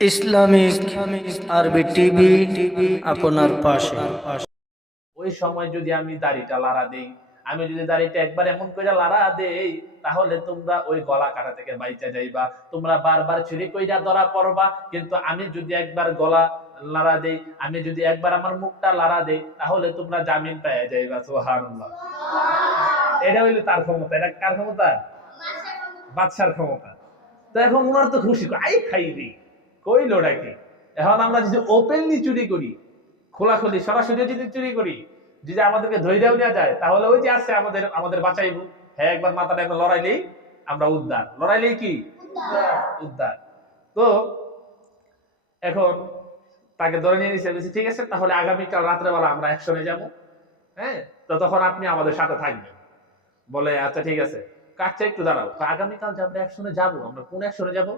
Islamic আরবি TV আপনার পাশে। ওই সময় যদি আমি দাড়িটা লাড়া দেই, আমি যদি দাড়িটা একবার এমন করে লাড়া দেই, তাহলে তোমরা ওই গলা কাটা থেকে বাইচা যাইবা। তোমরা বারবার চুরি কইরা ধরা পড়বা। কিন্তু আমি যদি একবার গলা লাড়া দেই, আমি যদি একবার আমার মুখটা লাড়া দেই, তাহলে তোমরা জামিন পেয়ে যাইবা। সুবহানাল্লাহ। এটা হইলো তার ক্ষমতা। এটা কার ক্ষমতা? বাদশার ক্ষমতা। তো এখন ওনার তো খুশি, আই খাইবি কইলোটা কি। এখন আমরা যদি ওপেনলি চুরি করি, খোলাখুলি সরাসরি যদি চুরি করি, যদি আমাদেরকে ধৈর্যও নেওয়া যায়, তাহলে ওই যে আছে আমাদের আমাদের বাঁচাইবো। হ্যাঁ, একবার মাথাটা একবার লড়াইলেই আমরা উদ্ধার। লড়াইলেই কি উদ্ধার। তো এখন তাকে ধরে নিয়ে নিয়েছে, বলছি ঠিক আছে, তাহলে আগামীকাল রাত্রেবেলা আমরা অ্যাকশনে যাব। হ্যাঁ, তো তখন আপনি আমাদের সাথে থাকবেন। বলে আচ্ছা ঠিক আছে, কাজটা একটু দাঁড়াও, আগামীকাল যে আমরা অ্যাকশনে যাবো, আমরা কোন অ্যাকশনে যাব?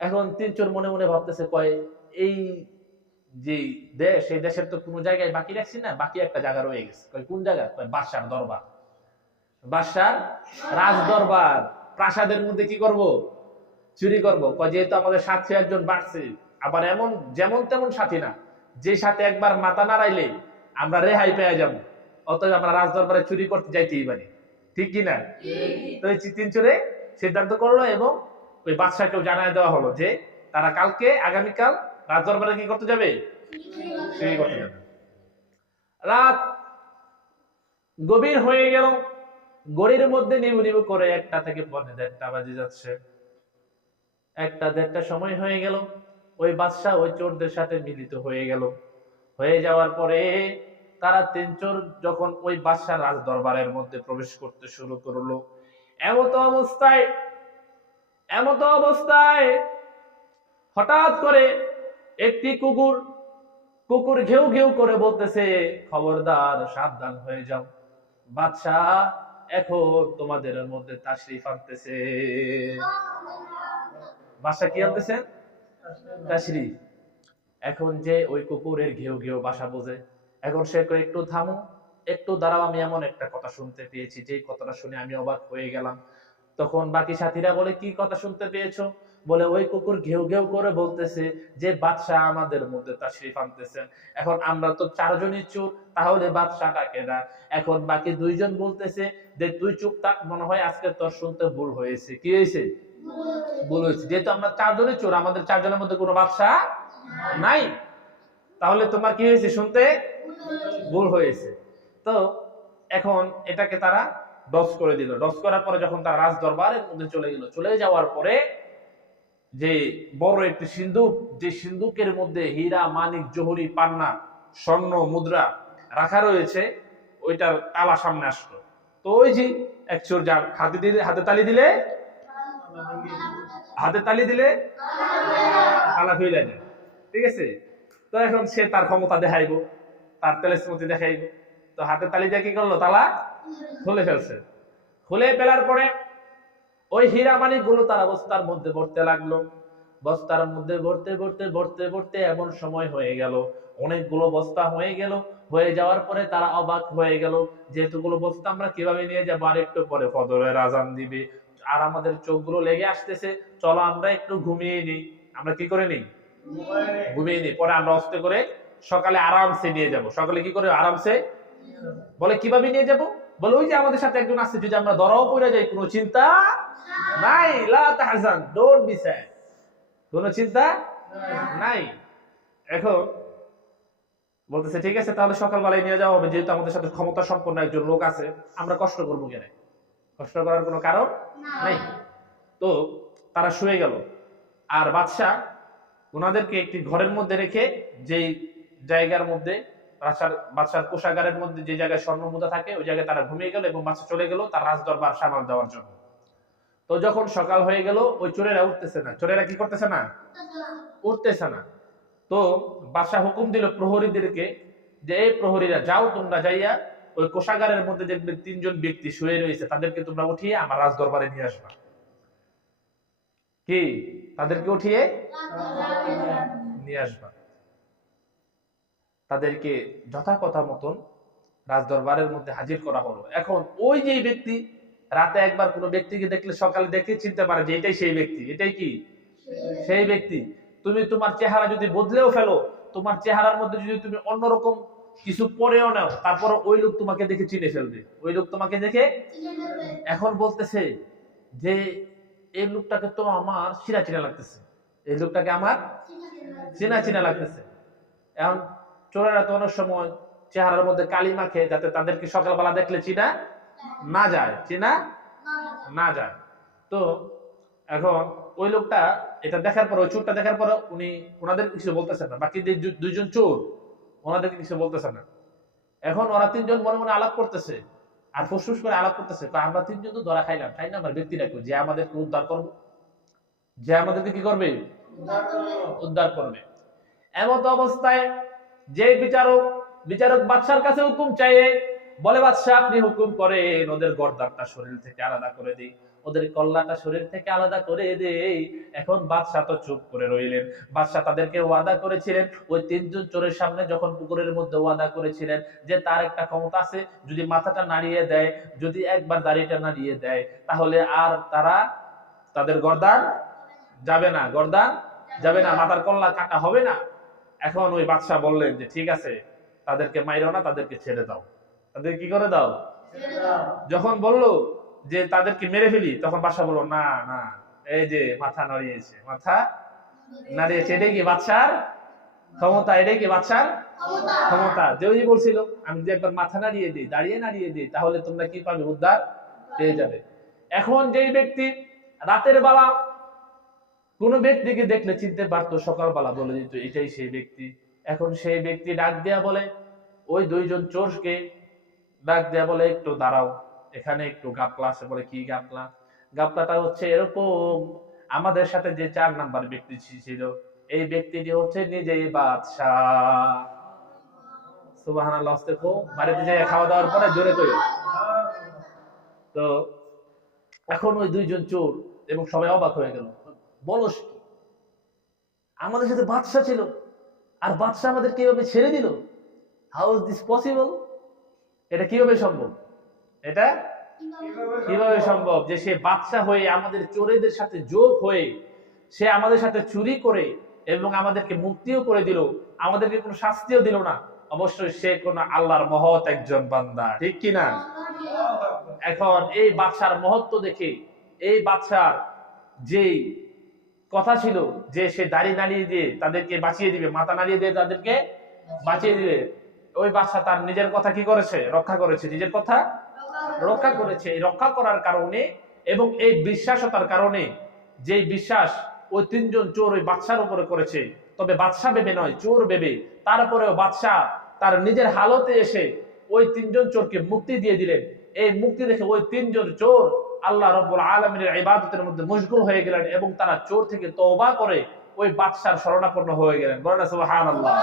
এখন তিন চোর মনে মনে ভাবতেছে, কয় এই যে দেশ, এই দেশের তো কোনো জায়গায় বাকি রাখছি না, বাকি একটা জায়গা রয়ে গেছে। কয় কোন জায়গা? কয় বাদশার দরবার। বাদশার রাজ দরবার, প্রাসাদের মধ্যে কি করব? চুরি করব। কয় যেহেতু আমাদের সাথে একজন বাড়ছে, আবার এমন যেমন তেমন সাথী না, যে সাথে একবার মাথা নাড়াইলে আমরা রেহাই পেয়ে যাব, অতএব আমরা রাজ দরবারে চুরি করতে যাইতেই পারি। ঠিক কিনা? তো এই তিন চোরে সিদ্ধান্ত করলো এবং ওই বাদশাকেও জানায় দেওয়া হলো যে তারা কালকে আগামীকাল রাজ দরবারে কি করতে যাবে? চুরি করতে যাবে। রাত গভীর হয়ে গেল। গড়ির মধ্যে নিবু নিবু করে একটা থেকে পৌনে দেড়টা বাজে যাচ্ছে। একটা দেড়টা সময় হয়ে গেল। ওই বাদশা ওই চোরদের সাথে মিলিত হয়ে গেল। হয়ে যাওয়ার পরে তারা তিন চোর যখন ওই বাদশার রাজ দরবারের মধ্যে প্রবেশ করতে শুরু করলো, এমত অবস্থায় এমত অবস্থায় হঠাৎ করে একটি কুকুর কুকুর ঘেউ ঘেউ করে বলতেছে, খবরদার, সাবধান হয়ে যাও, বাদশাহ এখন তোমাদের মধ্যে তাশরিফ আনতেছে। বাদশাহ কি আনতেছেন? তাশরিফ। এখন যে ওই কুকুরের ঘেউ ঘেউ বাসা বোঝে, এখন সে কয় একটু থামো, একটু দাঁড়াও, আমি এমন একটা কথা শুনতে পেয়েছি যে কথাটা শুনে আমি অবাক হয়ে গেলাম। তখন বাকি সাথীরা বলে, কি কথা শুনতে পেয়েছো? বলে ওই কুকুর ঘেউ ঘেউ করে বলতেছে যে বাদশাহ আমাদের মধ্যে তাশরিফ আনতেছেন। এখন আমরা তো চারজনই চোর, তাহলে বাদশাহটা কেডা? এখন বাকি দুইজন বলতেছে যে তুই চুপ থাক, মনে হয় আজকে তোর শুনতে ভুল হয়েছে। কি হয়েছে? ভুল হয়েছে। যেহেতু আমরা চারজনই চোর, আমাদের চারজনের মধ্যে কোনো বাদশাহ নাই, তাহলে তোমার কি হয়েছে? শুনতে ভুল হয়েছে। তো এখন এটাকে তারা ডস করে দিল। ডস করার পরে যখন তারা রাজ দরবারের মধ্যে চলে গেল, চলে যাওয়ার পরে যে বড় একটি সিন্ধুক, যে সিন্ধুকের মধ্যে হীরা, মানিক, জহরি, পান্না, স্বর্ণ, মুদ্রা রাখা রয়েছে, ওইটার তালা সামনে আসলো। তো ওই যে এক চোর যার হাতে তালি দিলে তালা খুলে যায়। ঠিক আছে? তো এখন সে তার ক্ষমতা দেখাইবো, তার তেলেসমতি দেখাইবো। তো হাতে তালি দিয়ে কি করলো? তালা খুলে ফেলছে। খুলে ফেলার পরে ওই হীরা মানিক গুলো তারা বস্তার মধ্যে ভরতে লাগলো। বস্তার মধ্যে ভরতে ভরতে ভরতে ভরতে এমন সময় হয়ে গেল, অনেকগুলো বস্তা হয়ে গেল। হয়ে যাওয়ার পরে তারা অবাক হয়ে গেল, যেহেতুগুলো বস্তা আমরা কিভাবে নিয়ে যাবো, আর একটু পরে ফজরের আজান দিবে, আর আমাদের চোখগুলো লেগে আসতেছে, চলো আমরা একটু ঘুমিয়ে নিই। আমরা কি করে নিই? ঘুমিয়ে নিই, পরে আমরা অস্তে করে সকালে আরামসে নিয়ে যাব। সকালে কি করে আরামসে? বলে কিভাবে নিয়ে যাব? বলে ওই যে আমাদের সাথে একজন আছে, যদি আমরা ধরাও পড়ে যাই, কোনো চিন্তা নাই, লা তাহজান, ডোন্ট বি স্যাড, কোনো চিন্তা নাই। এখন বলতেছে ঠিক আছে, তাহলে সকালবেলায় নিয়ে যাওয়া হবে, যেহেতু আমাদের সাথে ক্ষমতা সম্পন্ন একজন লোক আছে, আমরা কষ্ট করবো কেন? কষ্ট করার কোনো কারণ নেই। তো তারা শুয়ে গেল। আর বাদশাহ ওনাদেরকে একটি ঘরের মধ্যে রেখে, যেই জায়গার মধ্যে বাদশার কোষাগারের মধ্যে যে জায়গায় স্বর্ণ মুদ্রা থাকে, ওই জায়গায় তারা ঘুমিয়ে গেল এবং বাদশা চলে গেল তার রাজ দরবার সামাল দেওয়ার জন্য। তো যখন সকাল হয়ে গেল, ওই চোরেরা উঠতেছে না। চোরেরা কি করতেছে না? উঠতেছে না। তো বাদশা হুকুম দিল প্রহরীদেরকে যে এই প্রহরীরা যাও, তোমরা যাইয়া ওই কোষাগারের মধ্যে দেখবে তিনজন ব্যক্তি শুয়ে রয়েছে, তাদেরকে তোমরা উঠিয়ে আমার রাজ দরবারে নিয়ে আসবা। কি? তাদেরকে উঠিয়ে নিয়ে আসবা। তাদেরকে যথাকথা মতন রাজদরবারের মধ্যে হাজির করা হলো। এখন ওই যে ব্যক্তি, রাতে একবার কোনো ব্যক্তিকে দেখলে সকালে দেখে চিনতে পারে যে এটাই সেই ব্যক্তি। এটাই কি? সেই ব্যক্তি। তো তুমি তোমার চেহারা যদি বদলেও ফেলো, তোমার চেহারার মধ্যে যদি তুমি অন্যরকম কিছু পরেও নাও, তারপর ওই লোক তোমাকে দেখে চিনে ফেলবে, ওই লোক তোমাকে দেখে। এখন বলতেছে যে এই লোকটাকে তো আমার চিনা চিনা লাগতেছে, এই লোকটাকে আমার চিনা চিনা লাগতেছে। এখন চোরেরা তো অনেক সময় চেহারার মধ্যে কালি মাখে যাতে তাদেরকে সকালবেলা দেখলে চিনা না যায়, চিনা না যায়। তো এখন ওই লোকটা এটা দেখার পর, ওই চোরটা দেখার পর উনি ওনাদের কিছু বলতেছেন না, বাকি যে দুইজন চোর ওনাদেরকে কিছু বলতেছে না। এখন ওরা তিনজন মনে মনে আলাপ করতেছে আর ফুসফুস করে আলাপ করতেছে, আমরা তিনজন তো ধরা খাইলাম, তাই না? আমার ব্যক্তিটা যে আমাদেরকে উদ্ধার করবে, যে আমাদেরকে কি করবে, উদ্ধার করবে। এমত অবস্থায় যে বিচারক বিচারক বাদশার কাছে হুকুম চাইয়ে বলে, বাদশাহ আপনি হুকুম করেন ওদের গর্দানটা শরীর থেকে আলাদা করে দিই, ওদের কল্লাটা শরীর থেকে আলাদা করে দেই। এখন বাদশাহ তো চুপ করে রইলেন। বাদশাহ তাদেরকে ওয়াদা করেছিলেন, ওই তিনজন চোরের সামনে যখন পুকুরের মধ্যে ওয়াদা করেছিলেন যে তার একটা ক্ষমতা আছে, যদি মাথাটা নাড়িয়ে দেয়, যদি একবার দাড়িটা নাড়িয়ে দেয়, তাহলে আর তারা তাদের গর্দান যাবে না, গর্দান যাবে না, মাথার কল্লা কাটা হবে না। এখন ওই বাদশাহ বললেন যে ঠিক আছে, তাদেরকে মাইরো না, তাদেরকে ছেড়ে দাও। তাদের কি করে দাও? যখন বললো যে তাদেরকে মেরে ফেলি, তখন বাদশাহ বললো না না, এই যে মাথা নাড়িয়েছে, মাথা নাড়িয়েছে, এটাই কি বাদশার ক্ষমতা? এটাই কি বাদশার ক্ষমতা? যে ওই বলছিল আমি যদি একবার মাথা নাড়িয়ে দিই, দাঁড়িয়ে নাড়িয়ে দিই, তাহলে তোমরা কি পাবে? উদ্ধার পেয়ে যাবে। এখন যেই ব্যক্তি রাতের বেলা কোন ব্যক্তিকে দেখলে চিনতে পারতো, সকালবেলা বলে দিত এটাই সেই ব্যক্তি। এখন সেই ব্যক্তি ডাক দেয়া বলে ওই দুইজন চোরকে, ডাক দেয়া বলে একটু দাঁড়াও, এখানে একটু গাপলা আছে। বলে কি গাপলা? গাপলাটা হচ্ছে এরকম, আমাদের সাথে যে 4 নাম্বার ব্যক্তি ছিল, এই ব্যক্তিটি হচ্ছে নিজেই বাদশাহ। সুবহানাল্লাহ। বাড়িতে যাই খাওয়া দাওয়ার পরে জোরে কই। তো এখন ওই দুইজন চোর এবং সবাই অবাক হয়ে গেল, বলস আমাদের সাথে বাদশা ছিল আর বাদশা আমাদের কিভাবে ছেড়ে দিল? How is this possible? এটা কিভাবে সম্ভব? এটা কিভাবে সম্ভব যে সে বাদশা হয়ে আমাদের চোরেদের সাথে যোগ হয়ে সে আমাদের সাথে চুরি করে এবং আমাদেরকে মুক্তিও করে দিল, আমাদেরকে কোনো শাস্তিও দিল না? অবশ্যই সে কোন আল্লাহর মহৎ একজন বান্দা, ঠিক কি না? এখন এই বাদশার মহত্ব দেখে, এই বাদশার যেই কথা ছিল যে সে দাড়ি নাড়িয়ে দিয়ে তাদেরকে বাঁচিয়ে দিবে, মাথা নাড়িয়ে দিয়ে তাদেরকে বাঁচিয়ে দিবে, ওই বাদশা তার নিজের কথা কি করেছে? রক্ষা করেছে, নিজের কথা রক্ষা করেছে। এই রক্ষা করার কারণে এবং এই বিশ্বাসতার কারণে, যে বিশ্বাস ওই তিনজন চোর ওই বাদশার উপরে করেছে, তবে বাদশা ভেবে নয়, চোর ভেবে, তারপরেও বাদশা তার নিজের হালতে এসে ওই তিনজন চোরকে মুক্তি দিয়ে দিলেন। এই মুক্তি দেখে ওই তিনজন চোর আল্লাহ রাব্বুল আলামিনের ইবাদতের মধ্যে মশগুল হয়ে গেলেন এবং তারা চোর থেকে তওবা করে ওই বাদশার শরণাপন্ন হয়ে গেলেন। বলেন সুবহানাল্লাহ।